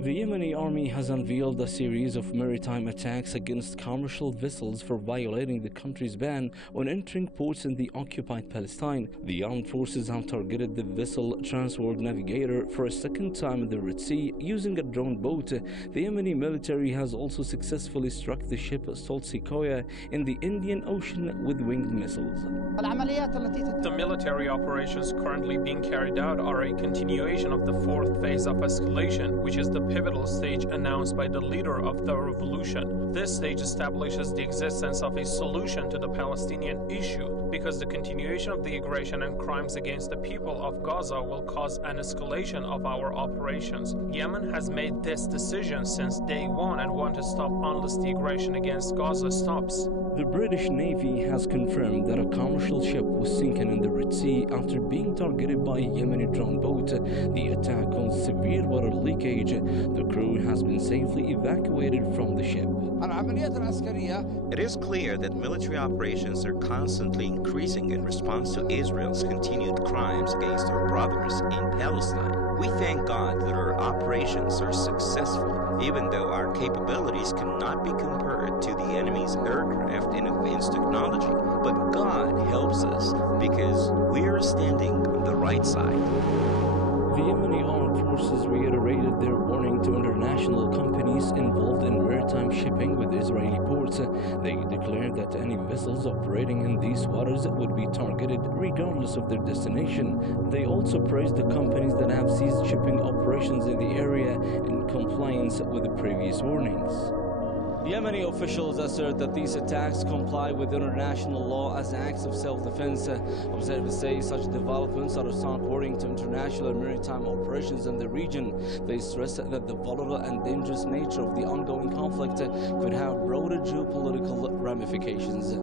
The Yemeni army has unveiled a series of maritime attacks against commercial vessels for violating the country's ban on entering ports in the occupied Palestine. The armed forces have targeted the vessel Transworld Navigator for a second time in the Red Sea using a drone boat. The Yemeni military has also successfully struck the ship Salt Sequoia in the Indian Ocean with winged missiles. The military operations currently being carried out are a continuation of the fourth phase of escalation, which is the pivotal stage announced by the leader of the revolution. This stage establishes the existence of a solution to the Palestinian issue, because the continuation of the aggression and crimes against the people of Gaza will cause an escalation of our operations. Yemen has made this decision since day one and want to stop unless the aggression against Gaza stops. The British Navy has confirmed that a commercial ship was sinking in the Red Sea after being targeted by a Yemeni drone boat. The attack caused severe water leakage. The crew has been safely evacuated from the ship. It is clear that military operations are constantly increasing in response to Israel's continued crimes against our brothers in Palestine. We thank God that our operations are successful, even though our capabilities cannot be compared to the enemy's aircraft and advanced technology. But God helps us because we are standing on the right side. The Yemeni armed forces reiterated their warning to international companies involved in maritime shipping with Israeli ports. They declared that any vessels operating in these waters would be targeted regardless of their destination. They also praised the companies that have ceased shipping operations in the area in compliance with the previous warnings. Yemeni officials assert that these attacks comply with international law as acts of self-defense. Observers say such developments are a stark warning to international maritime operations in the region. They stress that the volatile and dangerous nature of the ongoing conflict could have broader geopolitical ramifications.